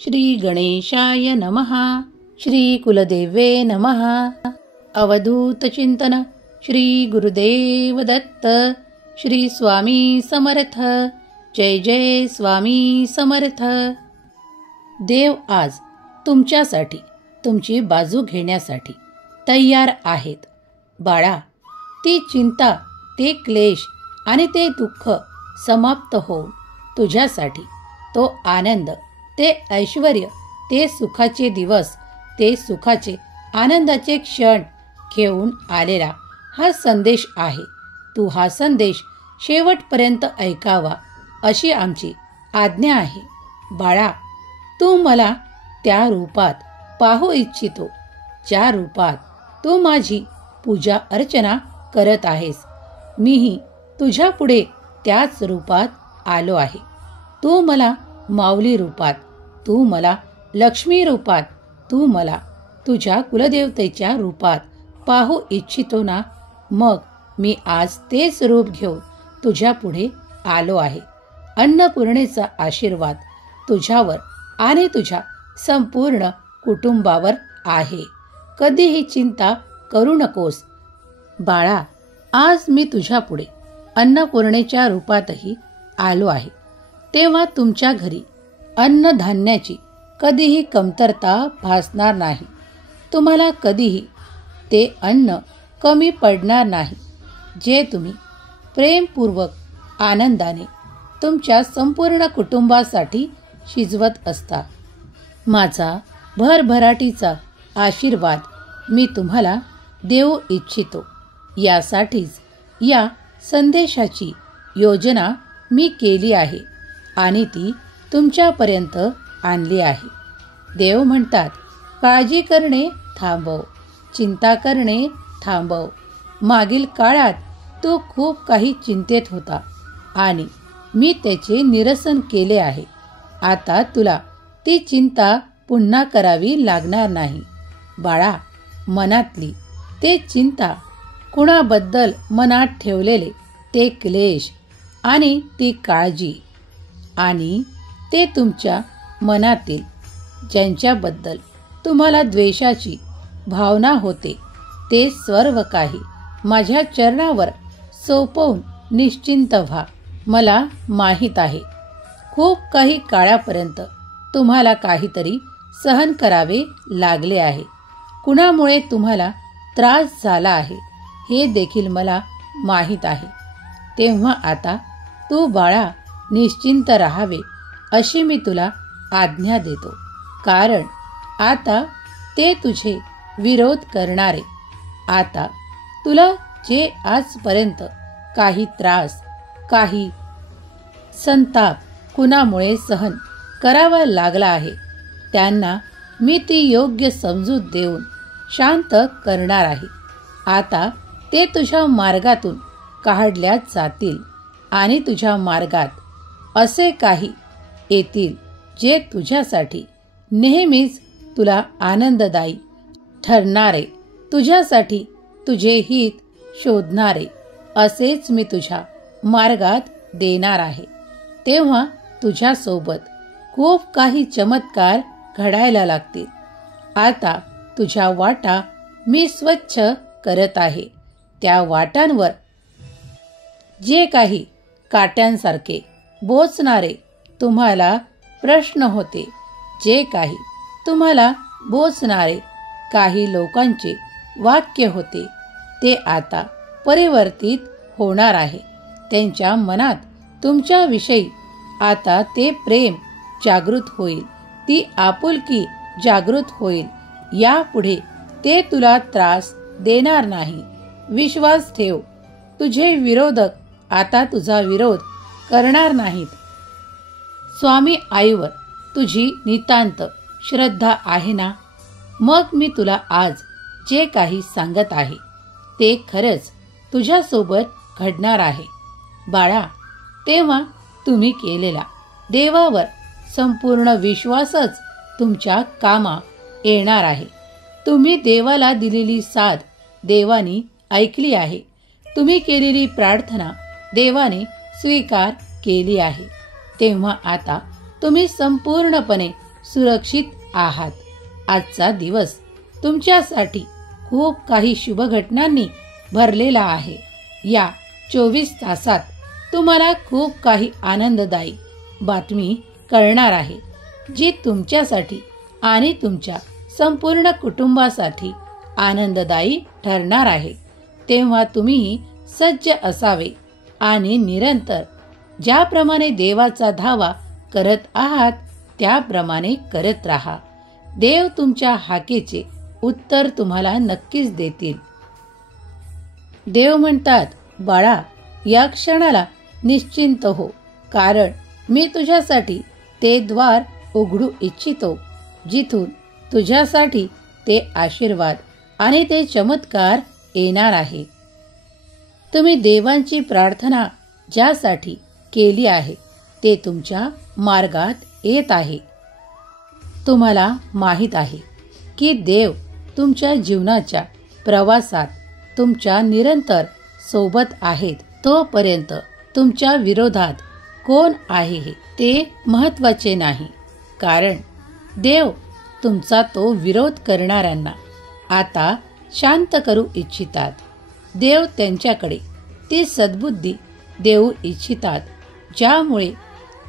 श्री गणेशाय नमः. श्री कुलदेवे नमः. अवधूत चिंतन. श्री गुरुदेव दत्त. श्री स्वामी समर्थ. जय जय स्वामी समर्थ. देव आज तुमच्यासाठी, तुमची बाजू घेण्यासाठी तयार आहेत. बाळा, ती चिंता, ते क्लेश आणि ते दुःख समाप्त होऊन तुझ्यासाठी तो आनंद, ते ऐश्वर्य, ते सुखाचे दिवस, ते सुखाचे आनंदाचे क्षण घेऊन आलेला हा संदेश आहे. तू हा संदेश शेवटपर्यंत ऐकावा अशी आमची आज्ञा आहे. बाळा, तू मला त्या रूपात पाहू इच्छितो ज्या रूपात तू माझी पूजा अर्चना करत आहेस. मीही तुझ्या पुढे त्याच रूपात आलो आहे. तू मला माऊली रूपात, तू मला लक्ष्मी रूपात, तू मला तुझ्या कुलदेवतेच्या रूपात पाहू इच्छितो ना? मग मी आज तेच रूप घेऊन तुझ्या पुढे आलो आहे. अन्नपूर्णेचा आशीर्वाद तुझ्यावर आणि तुझ्या संपूर्ण कुटुंबावर आहे. कधीही चिंता करू नकोस. बाळा, आज मी तुझ्या पुढे अन्नपूर्णेच्या रूपातही आलो आहे. तेव्हा तुमच्या घरी अन्नधान्याची कधीही कमतरता भासणार नाही. तुम्हाला कधीही ते अन्न कमी पडणार नाही जे तुम्ही प्रेमपूर्वक आनंदाने तुमच्या संपूर्ण कुटुंबासाठी शिजवत असता. माझा भरभराटीचा आशीर्वाद मी तुम्हाला देऊ इच्छितो. यासाठीच या संदेशाची योजना मी केली आहे आणि ती तुमच्यापर्यंत आणली आहे. देव म्हणतात, काळजी करणे थांबव, चिंता करणे थांबव. मागील काळात तू खूप काही चिंतेत होता आणि मी त्याचे निरसन केले आहे. आता तुला ती चिंता पुन्हा करावी लागणार नाही. बाळा, मनातली ते चिंता, कुणाबद्दल मनात ठेवलेले ते क्लेश आणि ती काळजी आणि ते तुमच्या मनातील ज्यांच्याबद्दल तुम्हाला द्वेषाची भावना होते, ते सर्व काही माझ्या चरणावर सोपवून निश्चिंत व्हा. मला माहीत आहे खूप काही काळापर्यंत तुम्हाला काहीतरी सहन करावे लागले आहे. कुणामुळे तुम्हाला त्रास झाला आहे हे देखील मला माहीत आहे. तेव्हा आता तू बाळा निश्चिंत राहावे अशी मी तुला आज्ञा देतो. कारण आता ते तुझे विरोध करणारे, आता तुला जे आजपर्यंत काही त्रास, काही संताप कुणामुळे सहन करावा लागला आहे, त्यांना मी ती योग्य समजूत देऊन शांत करणार आहे. आता ते तुझ्या मार्गातून काढल्या जातील आणि तुझ्या मार्गात असे काही येतील जे तुझ्यासाठी नेहमीच तुला आनंददायी ठरणारे, तुझ्यासाठी तुझे हित शोधणारे असेच मी तुझ्या मार्गात देणार आहे. तेव्हा तुझ्यासोबत खूप काही चमत्कार घडायला लागतील. आता तुझ्या वाटा मी स्वच्छ करत आहे. त्या वाटांवर जे काही काट्यांसारखे बोचणारे तुम्हाला प्रश्न होते, जे काही तुम्हाला बोचणारे काही लोकांचे वाक्य होते, ते आता परिवर्तित होणार आहे. त्यांच्या मनात तुमच्याविषयी आता ते प्रेम जागृत होईल, ती आपुलकी जागृत होईल. यापुढे ते तुला त्रास देणार नाही. विश्वास ठेव, तुझे विरोधक आता तुझा विरोध करणार नाहीत. स्वामी आईवर तुझी नितांत श्रद्धा आहे ना? मग मी तुला आज जे काही सांगत आहे ते खरंच तुझ्यासोबत घडणार आहे. बाळा, तेव्हा तुम्ही केलेला देवावर संपूर्ण विश्वासच तुमच्या कामा येणार आहे. तुम्ही देवाला दिलेली साथ देवाने ऐकली आहे. तुम्ही केलेली प्रार्थना देवाने स्वीकार केली आहे. तेव्हा आता तुम्ही संपूर्णपणे सुरक्षित आहात. आजचा दिवस तुमच्यासाठी खूप काही शुभ घटनांनी भरलेला आहे. या 24 तासात तुम्हाला खूप काही आनंददायी बातमी कळणार आहे, जी तुमच्यासाठी आणि तुमच्या संपूर्ण कुटुंबासाठी आनंददायी ठरणार आहे. तेव्हा तुम्ही सज्ज असावे आणि निरंतर ज्याप्रमाणे देवाचा धावा करत आहात त्याप्रमाणे करत राहा. देव तुमच्या हाकेचे उत्तर तुम्हाला नक्कीच देतील. देव म्हणतात, बाळा, या क्षणाला निश्चिंत हो, कारण मी तुझ्यासाठी ते द्वार उघडू इच्छितो जिथून तुझ्यासाठी ते आशीर्वाद आणि ते चमत्कार येणार आहे. तुम्ही देवांची प्रार्थना ज्यासाठी केली आहे ते तुमच्या मार्गात येत आहे. तुम्हाला माहीत आहे की देव तुमच्या जीवनाच्या प्रवासात तुमच्या निरंतर सोबत आहेत. तोपर्यंत तुमच्या विरोधात कोण आहे ते महत्त्वाचे नाही, कारण देव तुमचा तो विरोध करणाऱ्यांना आता शांत करू इच्छितात. देव त्यांच्याकडे ती सद्बुद्धी देऊ इच्छितात ज्यामुळे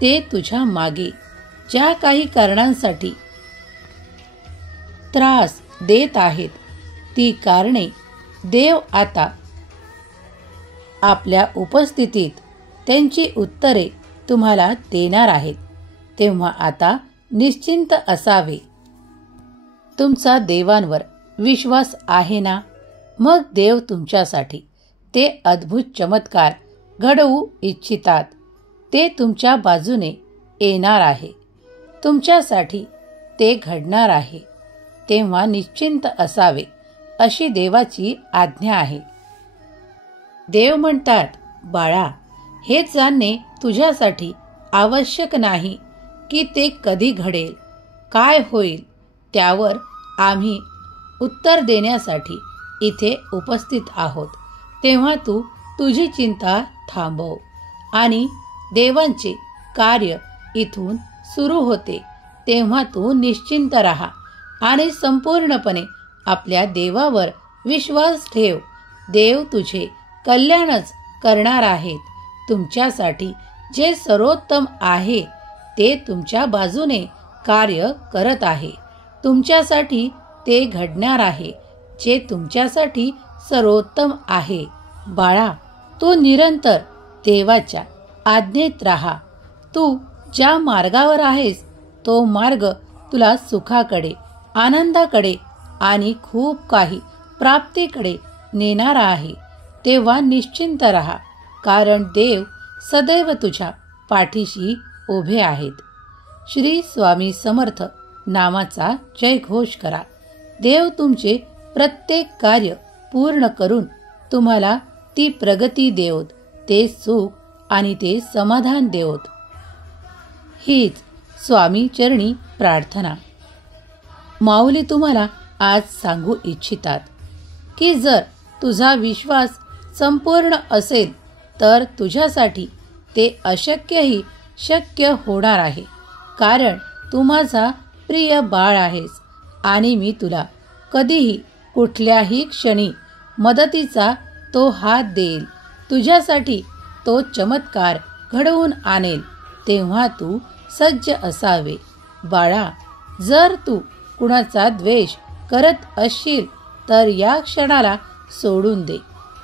ते तुझ्या मागे ज्या काही कारणांसाठी त्रास देत आहेत ती कारणे देव आता आपल्या उपस्थितीत त्यांची उत्तरे तुम्हाला देणार आहेत. तेव्हा आता निश्चिंत असावे. तुमचा देवांवर विश्वास आहे ना? मग देव तुमच्यासाठी ते अद्भुत चमत्कार घडवू इच्छितात. ते तुमच्या बाजूने येणार आहे. तुमच्यासाठी ते घडणार आहे. तेव्हा निश्चिंत असावे अशी देवाची आज्ञा आहे. देव म्हणतात, बाळा, हे जाणणे तुझ्यासाठी आवश्यक नाही की ते कधी घडेल, काय होईल. त्यावर आम्ही उत्तर देण्यासाठी इथे उपस्थित आहोत. तेव्हा तू तुझी चिंता थांबव आणि देवांचे कार्य इथून सुरू होते तेव्हा तू निश्चिंत राहा आणि संपूर्णपणे आपल्या देवावर विश्वास ठेव. देव तुझे कल्याणच करणार आहेत. तुमच्यासाठी जे सर्वोत्तम आहे ते तुमच्या बाजूने कार्य करत आहे. तुमच्यासाठी ते घडणार आहे जे तुमच्यासाठी सर्वोत्तम आहे. बाळा, तू निरंतर देवाच्या आज्ञेत राहा. तू ज्या मार्गावर आहेस तो मार्ग तुला सुखाकडे, आनंदाकडे आणि खूप काही प्राप्तीकडे नेणारा आहे. तेव्हा निश्चिंत राहा, कारण देव सदैव तुझ्या पाठीशी उभे आहेत. श्री स्वामी समर्थ नामाचा जयघोष करा. देव तुमचे प्रत्येक कार्य पूर्ण करून तुम्हाला ती प्रगती देवोत, ते सुख आणि ते समाधान देवोत. हीच स्वामी चरणी प्रार्थना. माऊली तुम्हाला आज सांगू इच्छितात की जर तुझा विश्वास संपूर्ण असेल तर तुझ्यासाठी ते अशक्यही शक्य होणार आहे, कारण तू माझा प्रिय बाळ आहेस आणि मी तुला कधीही कुठल्याही क्षणी मदतीचा तो हात देईल. तुझ्यासाठी तो चमत्कार घडवून आणेल. तेव्हा तू सज्ज असावे. बाळा, जर तू कुणाचा द्वेष करत असशील तर या क्षणाला सोडून दे,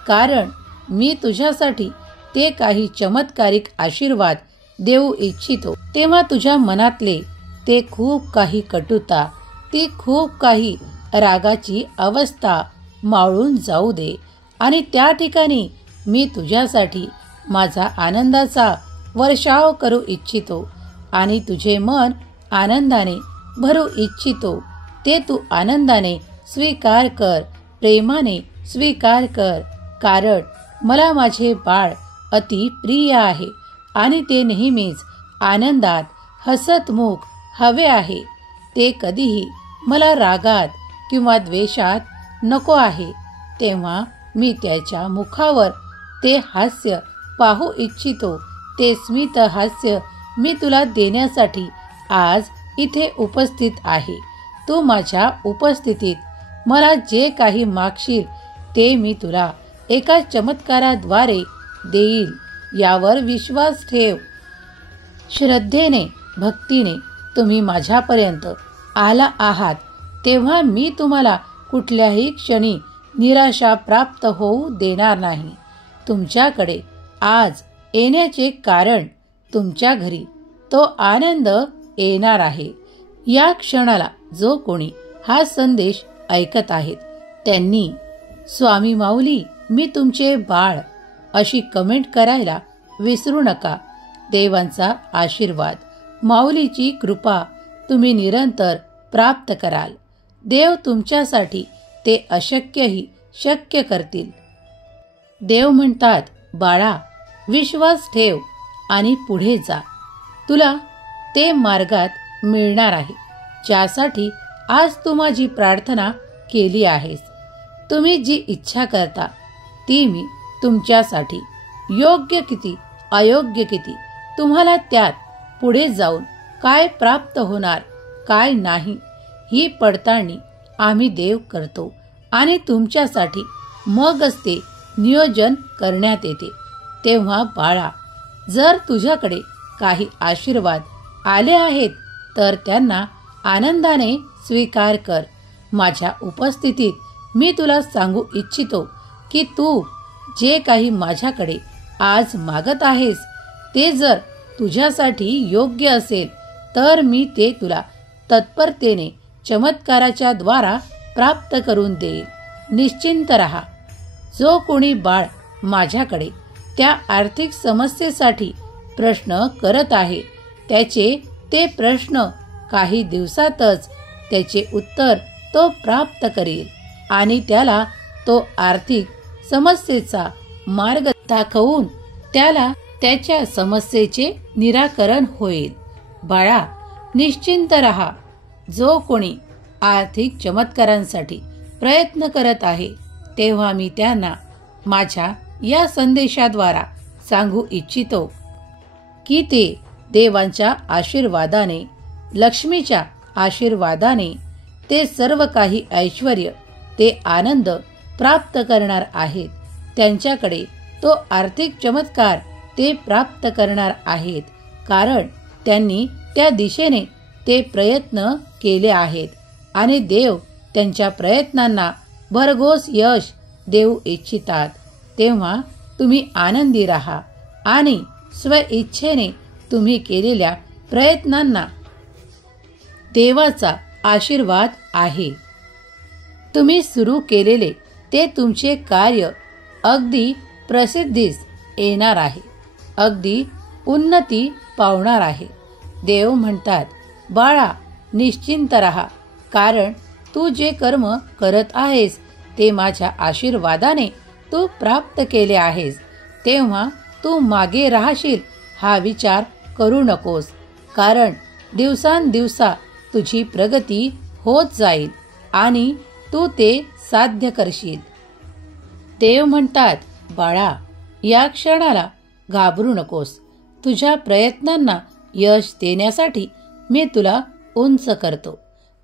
कारण मी तुझ्यासाठी ते काही चमत्कारिक आशीर्वाद देऊ इच्छितो. तेव्हा तुझ्या मनातले ते खूप काही कटुता, ती खूप काही रागाची अवस्था मावळून जाऊ दे आणि त्या ठिकाणी मी तुझ्यासाठी माझा आनंदाचा वर्षाव करू इच्छितो आणि तुझे मन आनंदाने भरू इच्छितो. ते तू आनंदाने स्वीकार कर, प्रेमाने स्वीकार कर, कारण मला माझे बाळ अति प्रिय आहे आणि ते नेहमीच आनंदात हसतमुख हवे आहे. ते कधीही मला रागात किंवा द्वेषात नको आहे. तेव्हा मी त्याच्या मुखावर ते हास्य पाहू इच्छितो. ते स्मित हास्य मी तुला देण्यासाठी आज इथे उपस्थित आहे. तू माझ्या उपस्थितीत मला जे काही मागशील ते मी तुला एका चमत्काराद्वारे देईल. यावर विश्वास ठेव. श्रद्धेने, भक्तीने तुम्ही माझ्यापर्यंत आला आहात तेव्हा मी तुम्हाला कुठल्याही क्षणी निराशा प्राप्त होऊ देणार नाही. तुमच्याकडे आज येण्याचे कारण तुमच्या घरी तो आनंद येणार आहे. या क्षणाला जो कोणी हा संदेश ऐकत आहेत त्यांनी स्वामी माऊली मी तुमचे बाळ अशी कमेंट करायला विसरू नका. देवांचा आशीर्वाद, माऊलीची कृपा तुम्ही निरंतर प्राप्त कराल. देव तुमच्यासाठी ते अशक्यही शक्य करतील. देव म्हणतात, बाळा विश्वास ठेव आणि पुढे जा. तुला ते मार्गात मिळणार आहे ज्यासाठी आज तू माझी प्रार्थना केली आहेस. तुम्ही जी इच्छा करता ती मी तुमच्यासाठी योग्य किती अयोग्य किती तुम्हाला त्यात पुढे जाऊन काय प्राप्त होणार काय नाही ही पडताळणी आम्ही देव करतो आणि तुमच्यासाठी मगच ते नियोजन करण्यात येते. तेव्हा बाळा जर तुझ्याकडे काही आशीर्वाद आले आहेत तर त्यांना आनंदाने स्वीकार कर. माझ्या उपस्थितीत मी तुला सांगू इच्छितो की तू जे काही माझ्याकडे आज मागत आहेस ते जर तुझ्यासाठी योग्य असेल तर मी ते तुला तत्परतेने चमत्काराच्या द्वारा प्राप्त करून देईल. निश्चिंत रहा. जो कोणी बाळ माझ्याकडे त्या आर्थिक समस्येसाठी प्रश्न करत आहे त्याचे ते प्रश्न काही दिवसातच त्याचे उत्तर तो प्राप्त करेल आणि त्याला तो आर्थिक समस्येचा मार्ग दाखवून त्याला त्याच्या समस्येचे निराकरण होईल. बाळा निश्चिंत रहा. जो कोणी आर्थिक चमत्कारांसाठी प्रयत्न करत आहे तेव्हा मी त्यांना माझ्या या संदेशाद्वारा सांगू इच्छितो की ते देवांच्या आशीर्वादाने, लक्ष्मीच्या आशीर्वादाने ते सर्व काही ऐश्वर्य, ते आनंद प्राप्त करणार आहेत. त्यांच्याकडे तो आर्थिक चमत्कार ते प्राप्त करणार आहेत कारण त्यांनी त्या दिशेने ते प्रयत्न केले आहेत आणि देव त्यांच्या प्रयत्नांना भरघोस यश देऊ इच्छितात. तेव्हा तुम्ही आनंदी राहा आणि स्वइच्छेने तुम्ही केलेल्या प्रयत्नांना देवाचा आशीर्वाद आहे. तुम्ही सुरू केलेले ते तुमचे कार्य अगदी प्रसिद्धीस येणार आहे, अगदी उन्नती पावणार आहे. देव म्हणतात, बाळा निश्चिंत रहा कारण तू जे कर्म करत आहेस ते माझ्या आशीर्वादाने तू प्राप्त केले आहेस. तेव्हा तू मागे राहशील हा विचार करू नकोस कारण दिवसांदिवसा तुझी प्रगती होत जाईल आणि तू ते साध्य करशील. देव म्हणतात, बाळा या क्षणाला घाबरू नकोस. तुझ्या प्रयत्नांना यश देण्यासाठी मी तुला उंच करतो.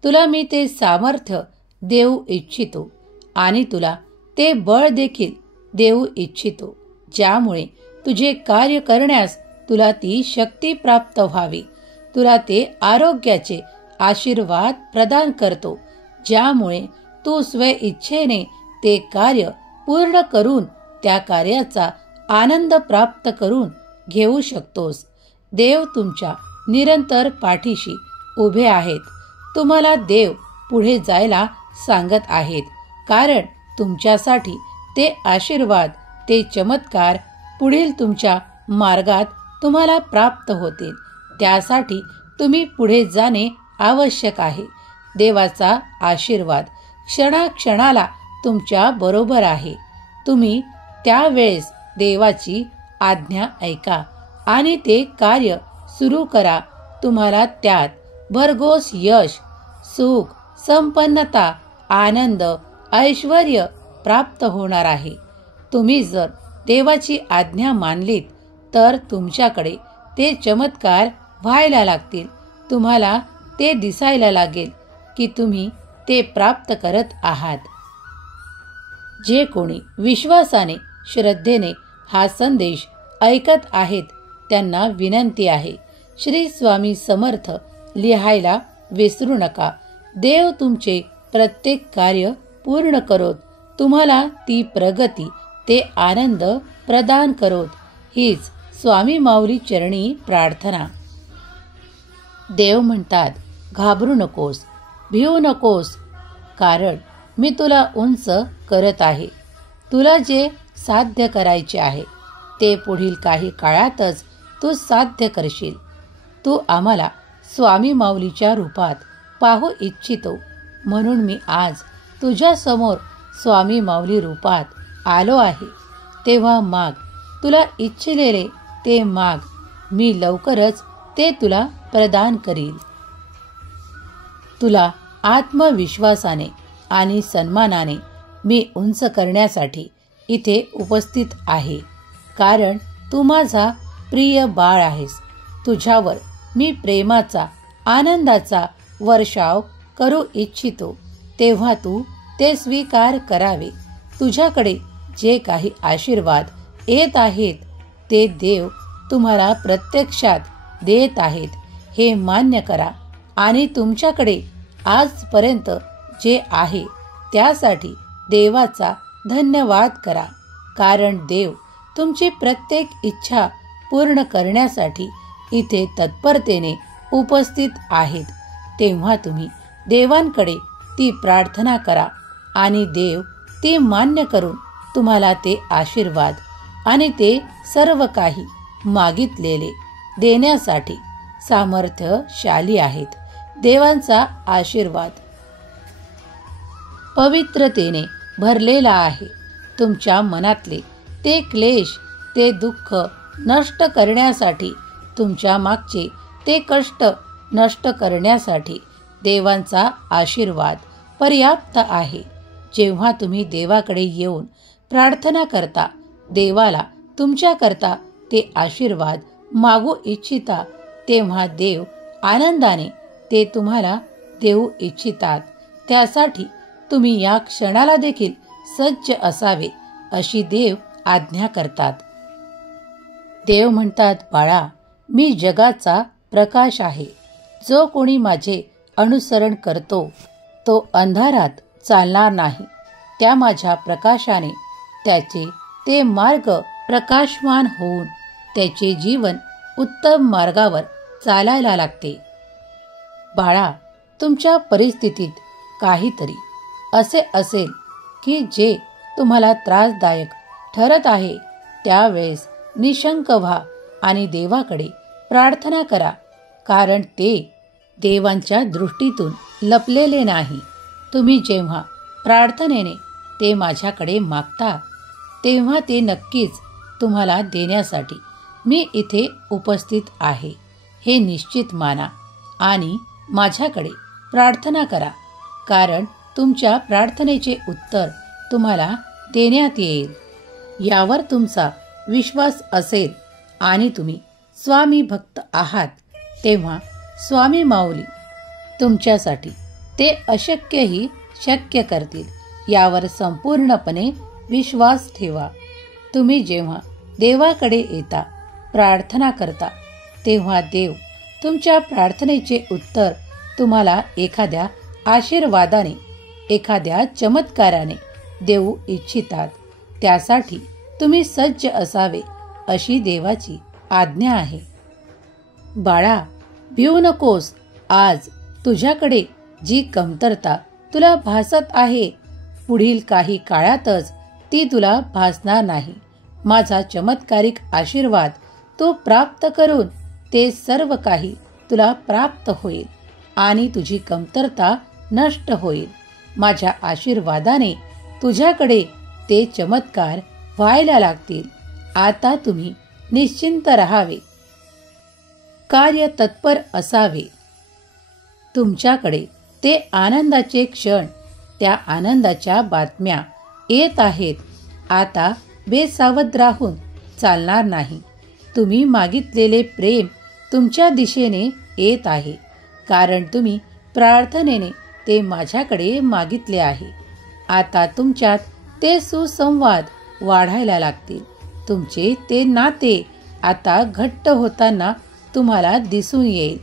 तुला मी ते सामर्थ्य देऊ इच्छितो आणि तुला ते बळ देखील देऊ इच्छितो ज्यामुळे तुझे कार्य करण्यास तुला ती शक्ती प्राप्त व्हावी. तुला ते आरोग्याचे आशीर्वाद प्रदान करतो ज्यामुळे तू स्वइच्छेने ते कार्य पूर्ण करून त्या कार्याचा आनंद प्राप्त करून घेऊ शकतोस. देव तुमच्या निरंतर पाठीशी उभे आहेत. तुम्हाला देव पुढे जायला सांगत आहेत कारण तुमच्यासाठी ते आशीर्वाद, ते चमत्कार पुढील तुमच्या मार्गात तुम्हाला प्राप्त होतील. त्यासाठी तुम्ही पुढे जाणे आवश्यक आहे. देवाचा आशीर्वाद क्षणाक्षणाला तुमच्या बरोबर आहे. तुम्ही त्यावेळेस देवाची आज्ञा ऐका आणि ते कार्य सुरू करा. तुम्हाला त्यात भरघोस यश, सुख, संपन्नता, आनंद, ऐश्वर्य प्राप्त होणार आहे. तुम्ही जर देवाची आज्ञा मानलीत तर तुमच्याकडे ते चमत्कार व्हायला लागतील. तुम्हाला ते दिसायला लागेल की तुम्ही ते प्राप्त करत आहात. जे कोणी विश्वासाने श्रद्धेने हा संदेश ऐकत आहेत त्यांना विनंती आहे, श्री स्वामी समर्थ लिहायला विसरू नका. देव तुमचे प्रत्येक कार्य पूर्ण करोत, तुम्हाला ती प्रगती ते आनंद प्रदान करोत. हीच स्वामी माऊली चरणी प्रार्थना. देव म्हणतात, घाबरू नकोस, भिवू नकोस, कारण मी तुला उंच करत आहे. तुला जे साध्य करायचे आहे ते पुढील काही काळातच तू साध्य करशील. तू आम्हाला स्वामी माऊलीच्या रूपात पाहू इच्छितो, म्हणून मी आज तुझ्या समोर स्वामी माऊली रूपात आलो आहे. तेव्हा माग, तुला इच्छिलेले ते माग, मी लवकरच ते तुला प्रदान करील. तुला आत्मविश्वासाने आणि सन्मानाने मी उंच करण्यासाठी इथे उपस्थित आहे, कारण तू माझा प्रिय बाळ आहेस. तुझ्यावर मी प्रेमाचा आनंदाचा वर्षाव करू इच्छितो, तेव्हा तू ते स्वीकार करावे. तुझ्याकडे जे काही आशीर्वाद येत आहेत ते देव तुम्हाला प्रत्यक्षात देत आहेत हे मान्य करा आणि तुमच्याकडे आजपर्यंत जे आहे त्यासाठी देवाचा धन्यवाद करा, कारण देव तुमची प्रत्येक इच्छा पूर्ण करण्यासाठी इथे तत्परतेने उपस्थित आहेत. तेव्हा तुम्ही देवांकडे ती प्रार्थना करा आणि देव ती मान्य करून तुम्हाला ते आशीर्वाद आणि ते सर्व काही मागितलेले देण्यासाठी सामर्थ्यशाली आहेत. देवांचा आशीर्वाद पवित्रतेने भरलेला आहे. तुमच्या मनातले ते क्लेश, ते दुःख नष्ट करण्यासाठी, तुमच्या मागचे ते कष्ट नष्ट करण्यासाठी देवांचा आशीर्वाद पर्याप्त आहे. जेव्हा तुम्ही देवाकडे येऊन प्रार्थना करता, देवाला तुमच्याकरता ते आशीर्वाद मागू इच्छिता, तेव्हा देव आनंदाने ते तुम्हाला देऊ इच्छितात. त्यासाठी तुम्ही या क्षणाला देखील सज्ज असावे अशी देव आज्ञा करतात. देव म्हणतात, बाळा, मी जगाचा प्रकाश आहे. जो कोणी माझे अनुसरण करतो तो अंधारात चालणार नाही. त्या माझ्या प्रकाशाने त्याचे ते मार्ग प्रकाशमान होऊन त्याचे जीवन उत्तम मार्गावर चालायला लागते. बाळा, तुमच्या परिस्थितीत काहीतरी असे असेल की जे तुम्हाला त्रासदायक ठरत आहे, त्यावेळेस निशंक व्हा आणि देवाकडे प्रार्थना करा, कारण ते देवांच्या दृष्टीतून लपलेले नाही. तुम्ही जेव्हा प्रार्थनेने ते माझ्याकडे मागता तेव्हा ते नक्कीच तुम्हाला देण्यासाठी मी इथे उपस्थित आहे हे निश्चित माना आणि माझ्याकडे प्रार्थना करा, कारण तुमच्या प्रार्थनेचे उत्तर तुम्हाला देण्यात येईल. यावर तुमचा विश्वास असेल आणि तुम्ही स्वामी भक्त आहात, तेव्हा स्वामी माऊली तुमच्यासाठी ते अशक्यही शक्य करतील. यावर संपूर्णपणे विश्वास ठेवा. तुम्ही जेव्हा देवाकडे येता, प्रार्थना करता, तेव्हा देव तुमच्या प्रार्थनेचे उत्तर तुम्हाला एखाद्या आशीर्वादाने, एखाद्या चमत्काराने देऊ इच्छितात. त्यासाठी तुम्ही सज्ज असावे अशी देवाची आज्ञा आहे. बाळा, भिवू नकोस. आज तुझ्याकडे जी कमतरता तुला भासत आहे, पुढील काही काळातच ती तुला भासणार नाही. माझा चमत्कारिक आशीर्वाद तू प्राप्त करून ते सर्व काही तुला प्राप्त होईल आणि तुझी कमतरता नष्ट होईल. माझ्या आशीर्वादाने तुझ्याकडे ते चमत्कार व्हायला लागतील. आता तुम्ही निश्चिंत राहावे, कार्य तत्पर असावे. तुमच्याकडे ते आनंदाचे क्षण, त्या आनंदाच्या बातम्या येत आहेत. आता बेसावध राहून चालणार नाही. तुम्ही मागितलेले प्रेम तुमच्या दिशेने येत आहे, कारण तुम्ही प्रार्थनेने ते माझ्याकडे मागितले आहे. आता तुमच्यात ते सुसंवाद वाढायला लागतील. तुमचे ते नाते आता घट्ट होताना तुम्हाला दिसून येईल.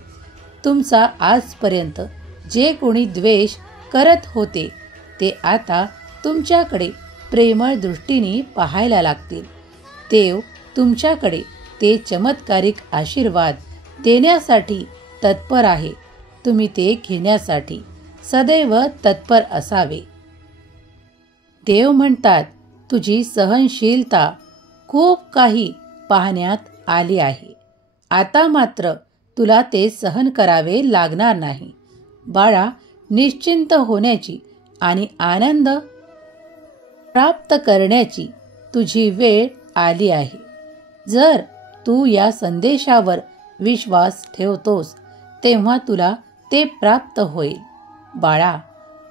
तुमचा आजपर्यंत जे कोणी द्वेष करत होते ते आता तुमच्याकडे प्रेमळ दृष्टीने पाहायला लागतील. देव तुमच्याकडे ते चमत्कारिक आशीर्वाद देण्यासाठी तत्पर आहे. तुम्ही ते घेण्यासाठी सदैव तत्पर असावे. देव म्हणतात, तुझी सहनशीलता खूप काही पाहण्यात आली आहे. आता मात्र तुला ते सहन करावे लागणार नाही. बाळा, निश्चिंत होण्याची आणि आनंद प्राप्त करण्याची तुझी वेळ आली आहे. जर तू या संदेशावर विश्वास ठेवतोस तेव्हा तुला ते प्राप्त होईल. बाळा,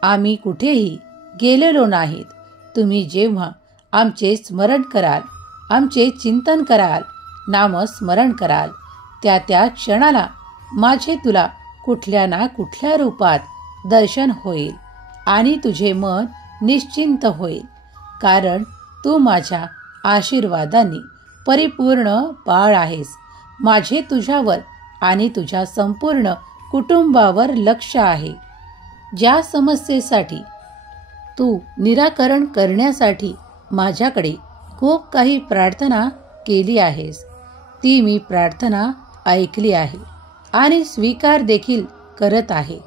आम्ही कुठेही गेलेलो नाहीत. तुम्ही जेव्हा आमचे स्मरण कराल, आमचे चिंतन कराल, नामस्मरण कराल, त्या त्या क्षणाला माझे तुला कुठल्या ना कुठल्या रूपात दर्शन होईल आणि तुझे मन निश्चिंत होईल. कारण तू माझ्या आशीर्वादांनी परिपूर्ण बाळ आहेस. माझे तुझ्यावर आणि तुझ्या संपूर्ण कुटुंबावर लक्ष आहे. ज्या समस्येसाठी तू निराकरण करण्यासाठी माझ्याकडे खूप काही प्रार्थना केली आहेस, ती मी प्रार्थना ऐकली आहे आणि स्वीकार देखील करत आहे.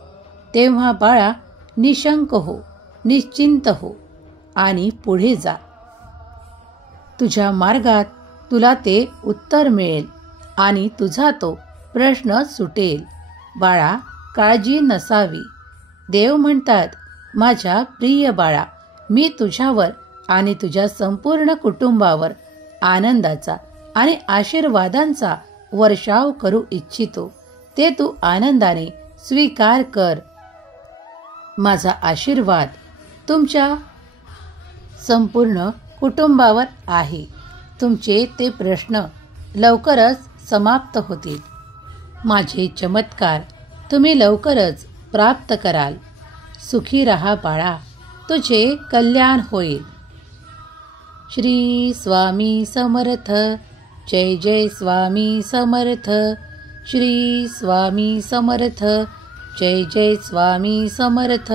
तेव्हा बाळा, निशंक हो, निश्चिंत हो आणि पुढे जा. तुझ्या मार्गात तुला ते उत्तर मिळेल आणि तुझा तो प्रश्न सुटेल. बाळा, काळजी नसावी. देव म्हणतात, माझ्या प्रिय बाळा, मी तुझ्यावर आणि तुझ्या संपूर्ण कुटुंबावर आनंदाचा आणि आशीर्वादांचा वर्षाव करू इच्छितो. ते तू आनंदाने स्वीकार कर. माझा आशीर्वाद तुमच्या संपूर्ण कुटुंबावर आहे. तुमचे ते प्रश्न लवकरच समाप्त होतील. माझे चमत्कार तुम्ही लवकरच प्राप्त कराल. सुखी रहा बाळा, तुझे कल्याण होईल. श्री स्वामी समर्थ. जय जय स्वामी समर्थ. श्री स्वामी समर्थ. जय जय स्वामी समर्थ.